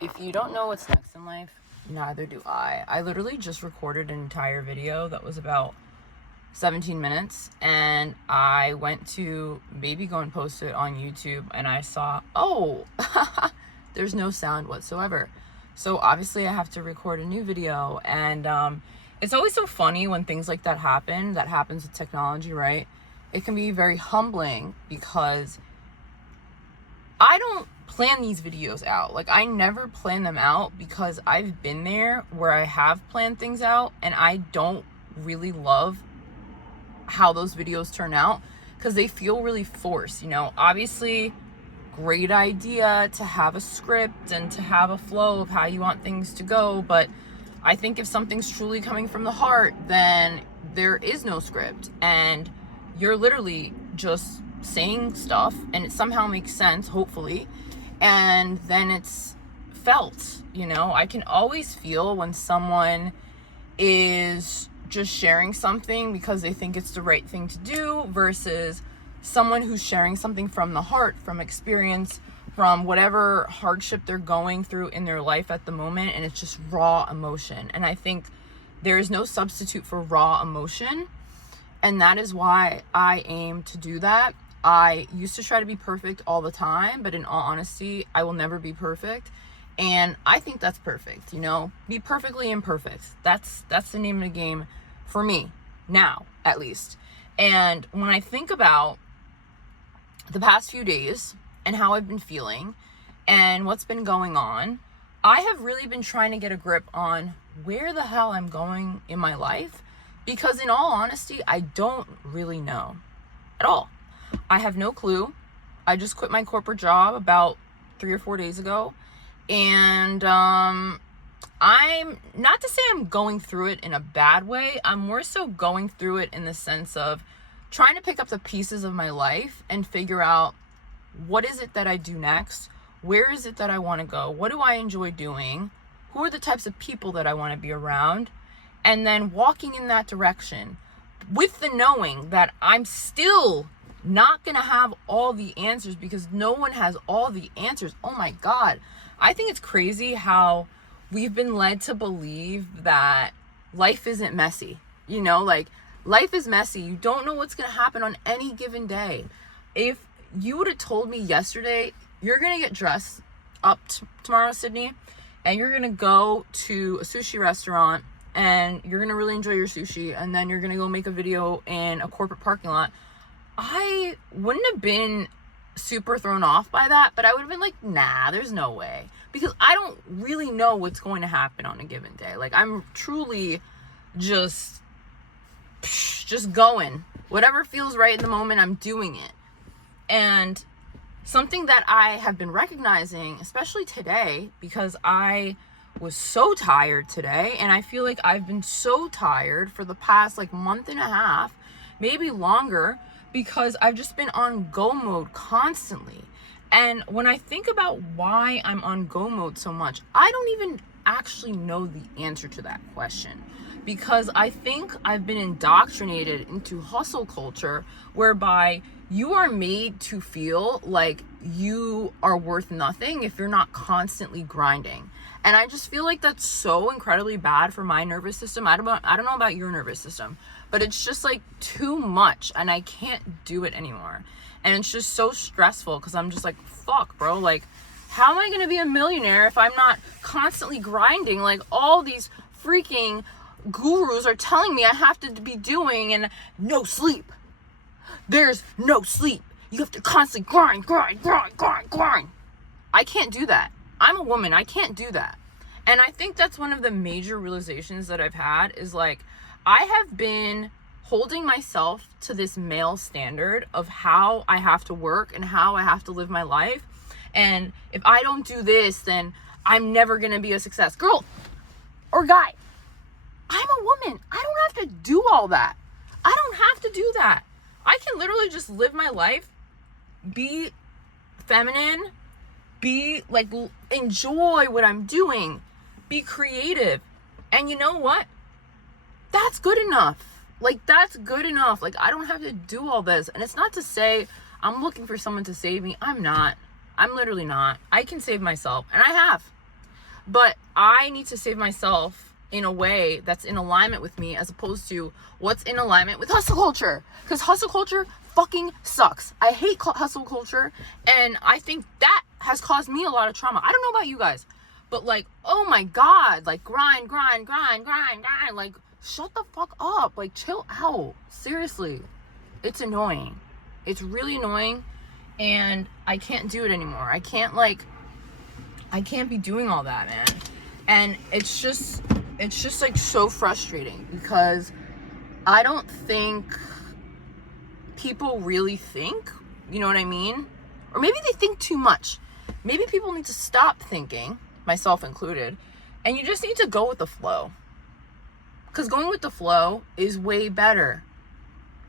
If you don't know what's next in life, neither do I. I literally just recorded an entire video that was about 17 minutes, and I went to maybe go and post it on YouTube, and I saw, oh, there's no sound whatsoever. So obviously I have to record a new video, and it's always so funny when things like that happen. That happens with technology, right? It can be very humbling because I don't plan these videos out. Like, I never plan them out because I've been there where I have planned things out and I don't really love how those videos turn out because they feel really forced, you know. Obviously, great idea to have a script and to have a flow of how you want things to go, but I think if something's truly coming from the heart, then there is no script and you're literally just saying stuff and it somehow makes sense, hopefully, and then it's felt, you know. I can always feel when someone is just sharing something because they think it's the right thing to do versus someone who's sharing something from the heart, from experience, from whatever hardship they're going through in their life at the moment, and it's just raw emotion. And I think there is no substitute for raw emotion, and that is why I aim to do that. I used to try to be perfect all the time, but in all honesty, I will never be perfect. And I think that's perfect, you know? Be perfectly imperfect. That's the name of the game for me, now, at least. And when I think about the past few days and how I've been feeling and what's been going on, I have really been trying to get a grip on where the hell I'm going in my life, because in all honesty, I don't really know at all. I have no clue. I just quit my corporate job about 3 or 4 days ago, and I'm not to say I'm going through it in a bad way. I'm more so going through it in the sense of trying to pick up the pieces of my life and figure out what is it that I do next? Where is it that I want to go? What do I enjoy doing? Who are the types of people that I want to be around? And then walking in that direction with the knowing that I'm still not going to have all the answers, because no one has all the answers. Oh my God. I think it's crazy how we've been led to believe that life isn't messy. You know, like, life is messy. You don't know what's going to happen on any given day. If you would have told me yesterday, you're going to get dressed up tomorrow, Sydney, and you're going to go to a sushi restaurant and you're going to really enjoy your sushi, and then you're going to go make a video in a corporate parking lot, I wouldn't have been super thrown off by that, but I would have been like, nah, there's no way. Because I don't really know what's going to happen on a given day. Like, I'm truly just going. Whatever feels right in the moment, I'm doing it. And something that I have been recognizing, especially today, because I was so tired today, and I feel like I've been so tired for the past like month and a half, maybe longer, because I've just been on go mode constantly. And when I think about why I'm on go mode so much, I don't even actually know the answer to that question, because I think I've been indoctrinated into hustle culture, whereby you are made to feel like you are worth nothing if you're not constantly grinding. And I just feel like that's so incredibly bad for my nervous system. I don't know about your nervous system, but it's just like too much, and I can't do it anymore. And it's just so stressful because I'm just like, fuck, bro, like, how am I going to be a millionaire if I'm not constantly grinding like all these freaking gurus are telling me I have to be doing? And no sleep. There's no sleep. You have to constantly grind. I can't do that. I'm a woman. I can't do that. And I think that's one of the major realizations that I've had is like, I have been holding myself to this male standard of how I have to work and how I have to live my life. And if I don't do this, then I'm never going to be a success. Girl or guy, I'm a woman. I don't have to do all that. I don't have to do that. I can literally just live my life, be feminine, be like, enjoy what I'm doing, be creative. And you know what? That's good enough. Like, that's good enough. Like, I don't have to do all this. And it's not to say I'm looking for someone to save me. I'm not. I'm literally not. I can save myself. And I have. But I need to save myself in a way that's in alignment with me, as opposed to what's in alignment with hustle culture. Because hustle culture fucking sucks. I hate hustle culture, and I think that has caused me a lot of trauma. I don't know about you guys, but like, oh my God, like grind, like shut the fuck up, like chill out. Seriously, it's annoying. It's really annoying, and I can't do it anymore. I can't be doing all that, man. And it's just like so frustrating, because I don't think people really think, you know what I mean? Or maybe they think too much. Maybe people need to stop thinking, myself included, and you just need to go with the flow. Because going with the flow is way better.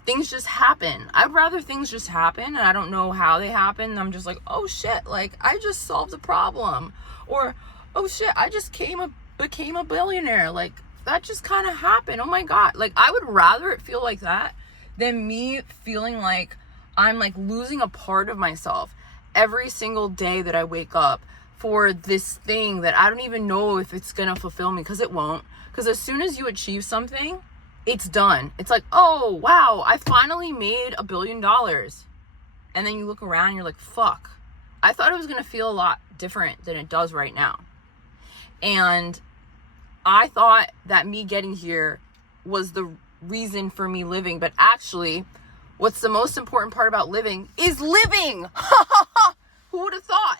Things just happen. I'd rather things just happen, and I don't know how they happen. I'm just like, oh shit, like I just solved a problem. Or, oh shit, I just became a billionaire. Like, that just kind of happened. Oh my God. Like, I would rather it feel like that than me feeling like I'm like losing a part of myself every single day that I wake up for this thing that I don't even know if it's gonna fulfill me, because it won't. Because as soon as you achieve something, it's done. It's like, oh wow, I finally made $1 billion. And then you look around and you're like, fuck, I thought it was gonna feel a lot different than it does right now. And I thought that me getting here was the reason for me living, but actually what's the most important part about living is living. Who would have thought?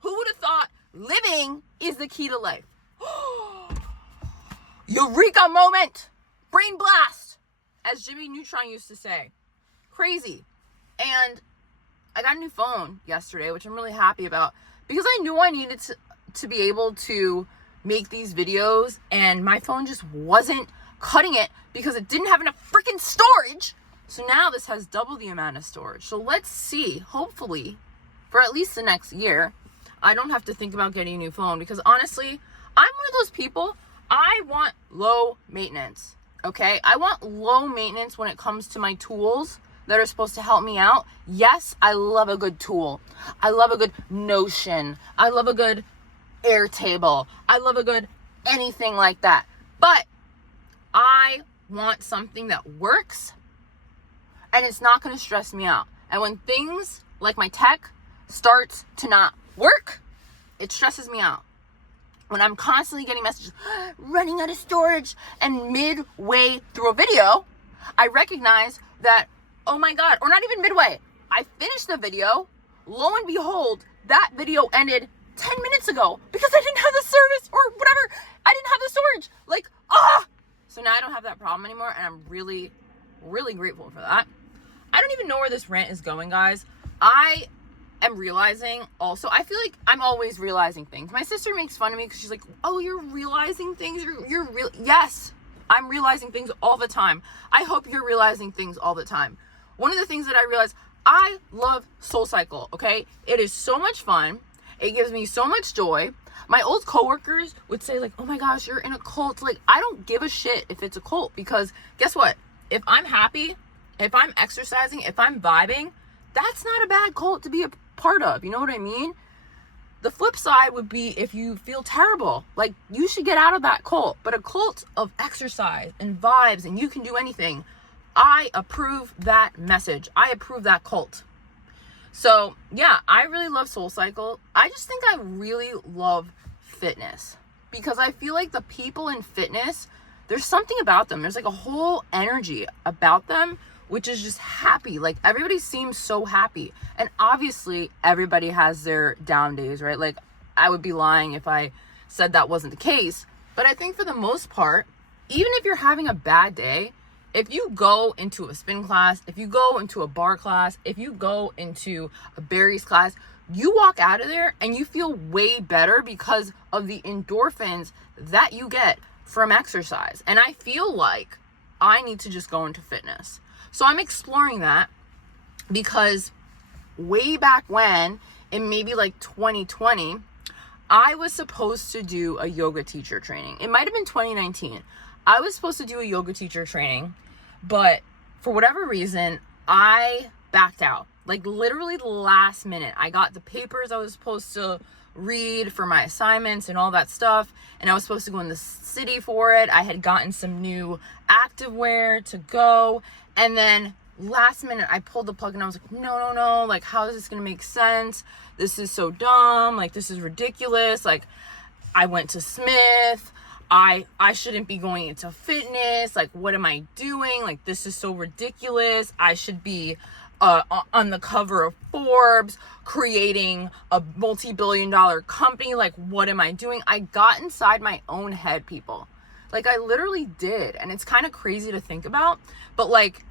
Who would have thought living is the key to life? Eureka moment, brain blast, as Jimmy Neutron used to say. Crazy. And I got a new phone yesterday, which I'm really happy about, because I knew I needed to be able to make these videos, and my phone just wasn't cutting it because it didn't have enough freaking storage. So now this has double the amount of storage. So let's see, hopefully for at least the next year, I don't have to think about getting a new phone, because honestly, I'm one of those people, I want low maintenance. Okay, I want low maintenance when it comes to my tools that are supposed to help me out. Yes, I love a good tool. I love a good Notion. I love a good Airtable. I love a good anything like that. But I want something that works and it's not going to stress me out. And when things like my tech starts to not work, it stresses me out. When I'm constantly getting messages, running out of storage, and midway through a video, I recognize that, oh my God, or not even midway, I finished the video, lo and behold, that video ended 10 minutes ago because I didn't have the service or whatever. I didn't have the storage. Like, So now I don't have that problem anymore, and I'm really, really grateful for that. I don't even know where this rant is going, guys. I am realizing also, I feel like I'm always realizing things. My sister makes fun of me because she's like, oh, you're realizing things? You're real. Yes, I'm realizing things all the time. I hope you're realizing things all the time. One of the things that I realized, I love SoulCycle, okay? It is so much fun. It gives me so much joy. My old coworkers would say like, oh my gosh, you're in a cult. Like, I don't give a shit if it's a cult, because guess what? If I'm happy, if I'm exercising, if I'm vibing, that's not a bad cult to be a part of. You know what I mean? The flip side would be if you feel terrible, like you should get out of that cult. But a cult of exercise and vibes and you can do anything, I approve that message. I approve that cult. So yeah, I really love SoulCycle. I just think I really love fitness, because I feel like the people in fitness, there's something about them. There's like a whole energy about them, which is just happy. Like, everybody seems so happy. And obviously everybody has their down days, right? Like, I would be lying if I said that wasn't the case. But I think for the most part, even if you're having a bad day, if you go into a spin class, if you go into a bar class, if you go into a berries class, you walk out of there and you feel way better because of the endorphins that you get from exercise. And I feel like I need to just go into fitness. So I'm exploring that, because way back when, in maybe like 2020, I was supposed to do a yoga teacher training. It might have been 2019. I was supposed to do a yoga teacher training, but for whatever reason, I backed out. Like, literally the last minute. I got the papers I was supposed to read for my assignments and all that stuff. And I was supposed to go in the city for it. I had gotten some new activewear to go. And then last minute I pulled the plug and I was like, no, like, how is this gonna make sense? This is so dumb. Like, this is ridiculous. Like, I went to Smith. I shouldn't be going into fitness. Like, what am I doing? Like, this is so ridiculous. I should be on the cover of Forbes, creating a multi-billion-dollar company. Like, what am I doing? I got inside my own head, people. Like, I literally did. And it's kind of crazy to think about. But, like,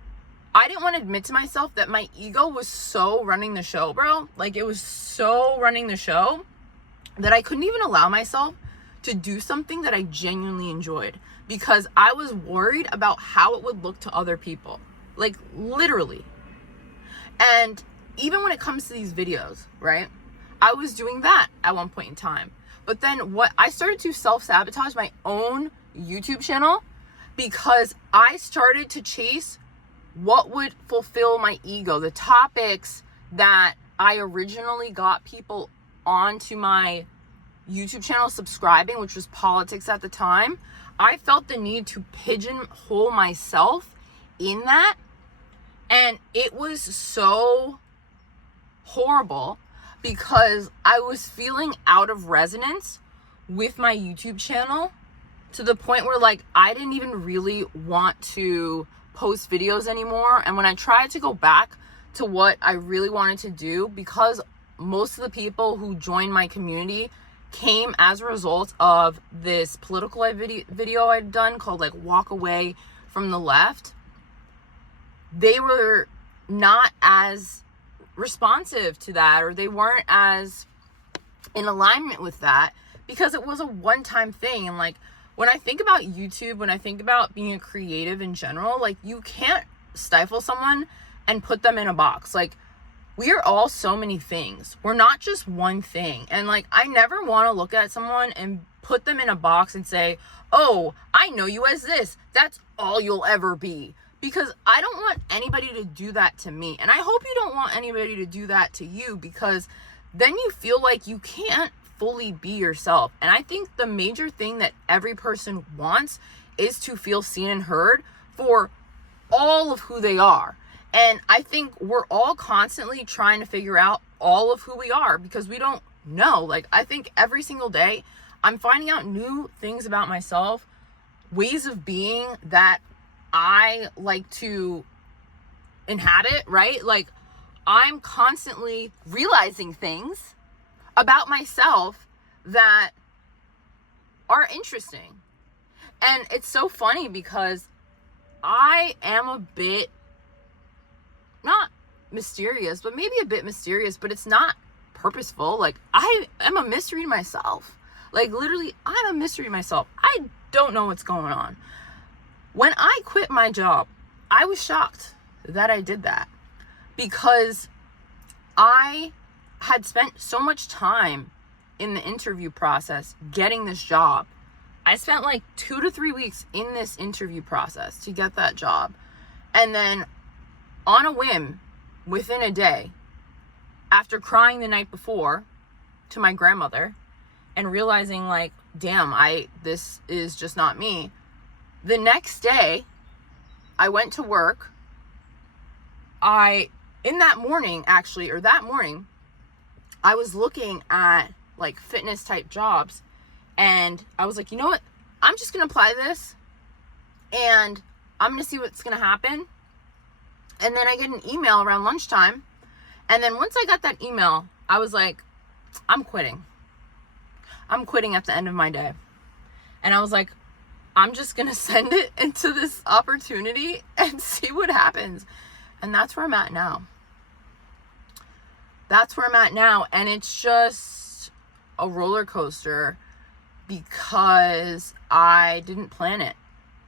I didn't want to admit to myself that my ego was so running the show, bro. Like, it was so running the show that I couldn't even allow myself to do something that I genuinely enjoyed, because I was worried about how it would look to other people. Like, literally. And even when it comes to these videos, right? I was doing that at one point in time. But then what I started to self-sabotage my own YouTube channel, because I started to chase what would fulfill my ego, the topics that I originally got people onto my YouTube channel subscribing, which was politics at the time. I felt the need to pigeonhole myself in that. And it was so horrible, because I was feeling out of resonance with my YouTube channel to the point where, like, I didn't even really want to post videos anymore. And when I tried to go back to what I really wanted to do, because most of the people who joined my community came as a result of this political video I'd done called, like, Walk Away from the Left, they were not as responsive to that, or they weren't as in alignment with that, because it was a one-time thing. And, like, when I think about YouTube, when I think about being a creative in general, like, you can't stifle someone and put them in a box. Like, we are all so many things. We're not just one thing. And, like, I never want to look at someone and put them in a box and say, oh, I know you as this. That's all you'll ever be. Because I don't want anybody to do that to me. And I hope you don't want anybody to do that to you, because then you feel like you can't fully be yourself. And I think the major thing that every person wants is to feel seen and heard for all of who they are. And I think we're all constantly trying to figure out all of who we are, because we don't know. Like, I think every single day I'm finding out new things about myself, ways of being that I like to inhabit, right? Like, I'm constantly realizing things about myself that are interesting. And it's so funny, because I am a bit, not mysterious, but maybe a bit mysterious, but it's not purposeful. Like, I am a mystery to myself. Like, literally, I'm a mystery to myself. I don't know what's going on. When I quit my job, I was shocked that I did that, because I had spent so much time in the interview process getting this job. I spent like 2 to 3 weeks in this interview process to get that job. And then on a whim, within a day, after crying the night before to my grandmother and realizing, like, damn, this is just not me. The next day, I went to work. That morning, I was looking at, like, fitness type jobs, and I was like, you know what? I'm just going to apply this, and I'm going to see what's going to happen. And then I get an email around lunchtime. And then once I got that email, I was like, I'm quitting. I'm quitting at the end of my day. And I was like, I'm just going to send it into this opportunity and see what happens. And that's where I'm at now. And it's just a roller coaster, because I didn't plan it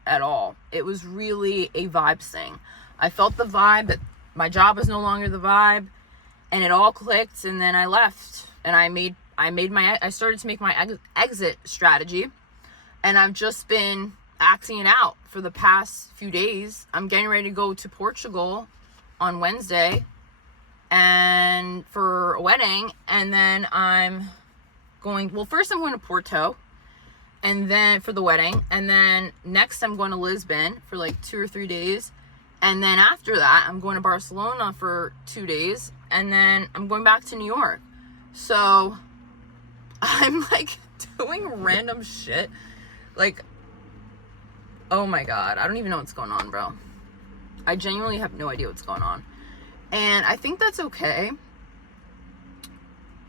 at all. It was really a vibes thing. I felt the vibe that my job was no longer the vibe, and it all clicked. And then I left, and I started to make my exit strategy, and I've just been acting it out for the past few days. I'm getting ready to go to Portugal on Wednesday and for a wedding, and then I'm first I'm going to Porto, and then for the wedding, and then next I'm going to Lisbon for like 2 or 3 days, and then after that I'm going to Barcelona for 2 days, and then I'm going back to New York. So I'm like doing random shit, like, oh my god, I don't even know what's going on, bro. I genuinely have no idea what's going on, and I think that's okay.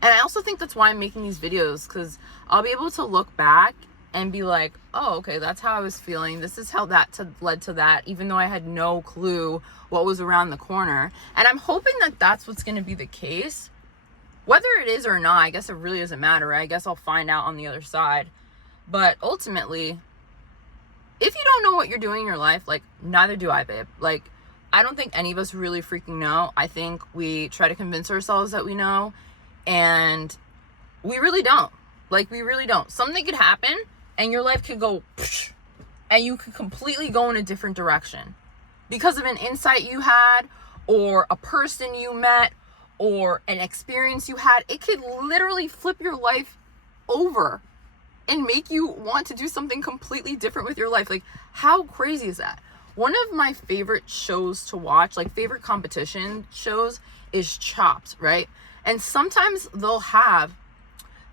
And I also think that's why I'm making these videos, because I'll be able to look back and be like, oh, okay, that's how I was feeling. This is how that led to that, even though I had no clue what was around the corner. And I'm hoping that that's what's going to be the case. Whether it is or not, I guess it really doesn't matter. I guess I'll find out on the other side. But ultimately, if you don't know what you're doing in your life, like, neither do I, babe. Like, I don't think any of us really freaking know. I think we try to convince ourselves that we know, and we really don't. Like, we really don't. Something could happen, and your life could go, and you could completely go in a different direction because of an insight you had, or a person you met, or an experience you had. It could literally flip your life over and make you want to do something completely different with your life. Like, how crazy is that? One of my favorite shows to watch, like favorite competition shows, is Chopped, right? And sometimes they'll have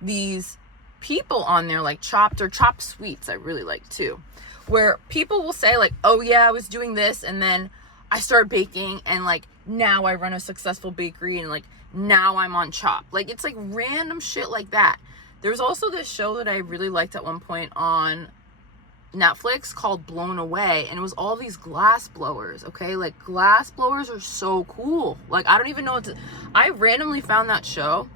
these people on there, like Chopped or Chopped Sweets, I really like too, where people will say like, oh yeah, I was doing this, and then I started baking, and like now I run a successful bakery, and like now I'm on Chopped. Like, it's like random shit like that. There's also this show that I really liked at one point on Netflix called Blown Away, and it was all these glass blowers. Okay, like, glass blowers are so cool. Like, I don't even know what to, I randomly found that show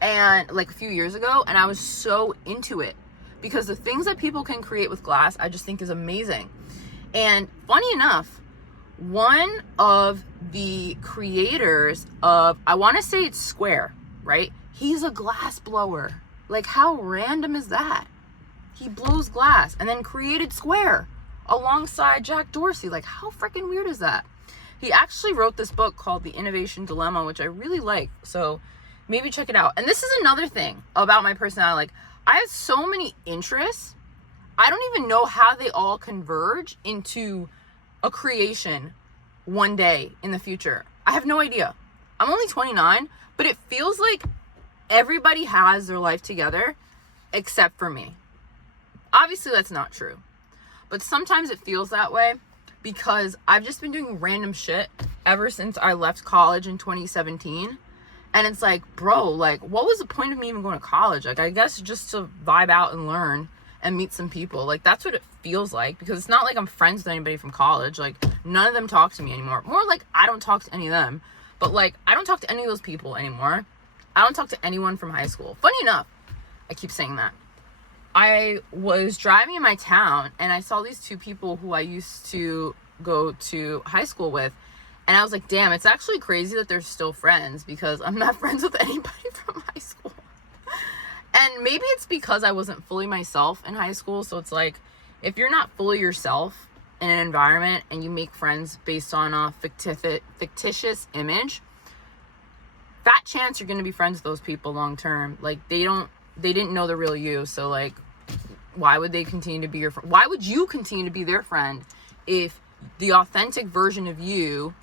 and like a few years ago, and I was so into it because the things that people can create with glass, I just think is amazing. And funny enough, one of the creators of, I want to say it's Square, right? He's a glass blower. Like, how random is that? He blows glass and then created Square alongside Jack Dorsey. Like, how freaking weird is that? He actually wrote this book called The Innovation Dilemma, which I really like. So maybe check it out. And this is another thing about my personality. Like, I have so many interests. I don't even know how they all converge into a creation one day in the future. I have no idea. I'm only 29, but it feels like everybody has their life together except for me. Obviously, that's not true. But sometimes it feels that way because I've just been doing random shit ever since I left college in 2017. And it's like, bro, like, what was the point of me even going to college? Like, I guess just to vibe out and learn and meet some people. Like, that's what it feels like, because it's not like I'm friends with anybody from college. Like, none of them talk to me anymore. More like I don't talk to any of them. But, like, I don't talk to any of those people anymore. I don't talk to anyone from high school. Funny enough, I keep saying that. I was driving in my town, and I saw these two people who I used to go to high school with. And I was like, damn, it's actually crazy that they're still friends, because I'm not friends with anybody from high school. And maybe it's because I wasn't fully myself in high school. So it's like, if you're not fully yourself in an environment and you make friends based on a fictitious image, fat chance you're going to be friends with those people long term. Like, they didn't know the real you. So like, why would they continue to be your friend? Why would you continue to be their friend if the authentic version of you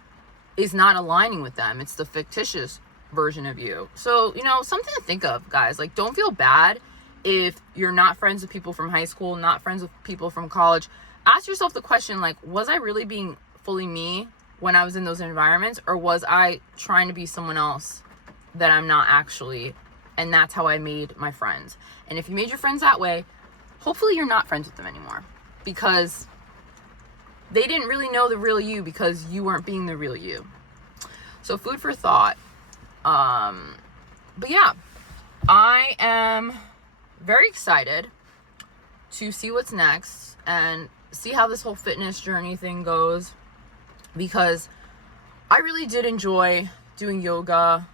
is not aligning with them? It's the fictitious version of you. So, you know, something to think of, guys. Like, don't feel bad if you're not friends with people from high school, not friends with people from college. Ask yourself the question, like, was I really being fully me when I was in those environments, or was I trying to be someone else that I'm not actually? And that's how I made my friends. And if you made your friends that way, hopefully you're not friends with them anymore, because they didn't really know the real you because you weren't being the real you. So, food for thought. But yeah, I am very excited to see what's next and see how this whole fitness journey thing goes, because I really did enjoy doing yoga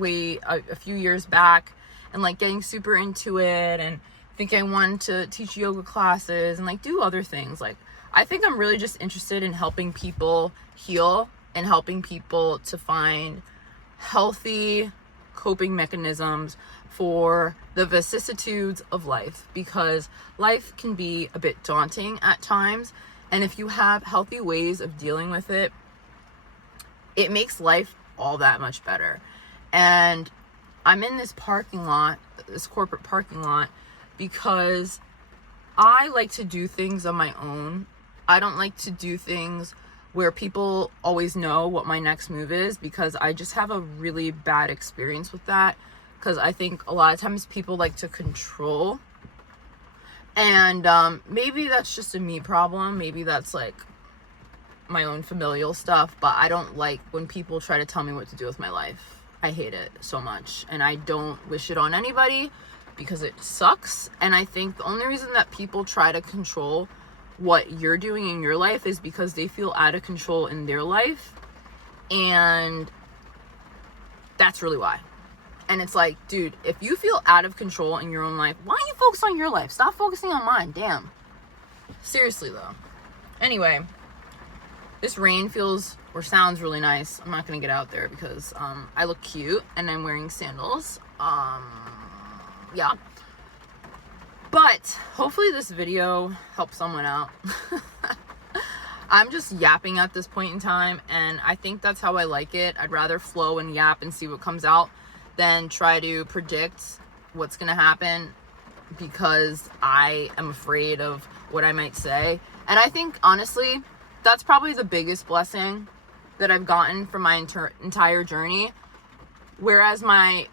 a few years back and like getting super into it, and think I wanted to teach yoga classes and like do other things. Like, I think I'm really just interested in helping people heal and helping people to find healthy, coping mechanisms for the vicissitudes of life, because life can be a bit daunting at times. And if you have healthy ways of dealing with it, it makes life all that much better. And I'm in this parking lot, this corporate parking lot, because I like to do things on my own. I don't like to do things where people always know what my next move is, because I just have a really bad experience with that. Because I think a lot of times people like to control. And maybe that's just a me problem. Maybe that's like my own familial stuff. But I don't like when people try to tell me what to do with my life. I hate it so much. And I don't wish it on anybody, because it sucks. And I think the only reason that people try to control what you're doing in your life is because they feel out of control in their life. And that's really why. And it's like, dude, if you feel out of control in your own life, why don't you focus on your life? Stop focusing on mine. Damn. Seriously, though. Anyway, this rain feels or sounds really nice. I'm not going to get out there because I look cute and I'm wearing sandals. Yeah. But hopefully this video helps someone out. I'm just yapping at this point in time, and I think that's how I like it. I'd rather flow and yap and see what comes out than try to predict what's going to happen, because I am afraid of what I might say. And I think, honestly, that's probably the biggest blessing that I've gotten from my entire journey. Whereas my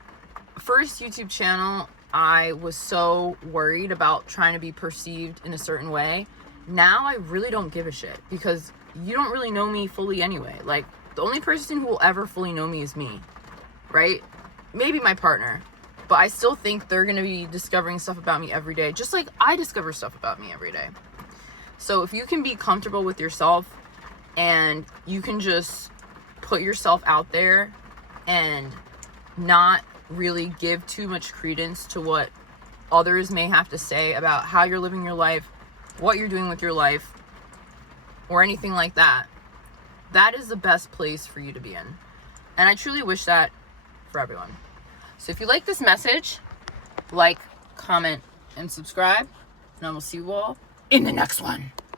first YouTube channel, I was so worried about trying to be perceived in a certain way. Now I really don't give a shit, because you don't really know me fully anyway. Like, the only person who will ever fully know me is me, right? Maybe my partner, but I still think they're going to be discovering stuff about me every day, just like I discover stuff about me every day. So if you can be comfortable with yourself and you can just put yourself out there and not really give too much credence to what others may have to say about how you're living your life, what you're doing with your life, or anything like that, that is the best place for you to be in. And I truly wish that for everyone. So if you like this message, like, comment, and subscribe, and I will see you all in the next one.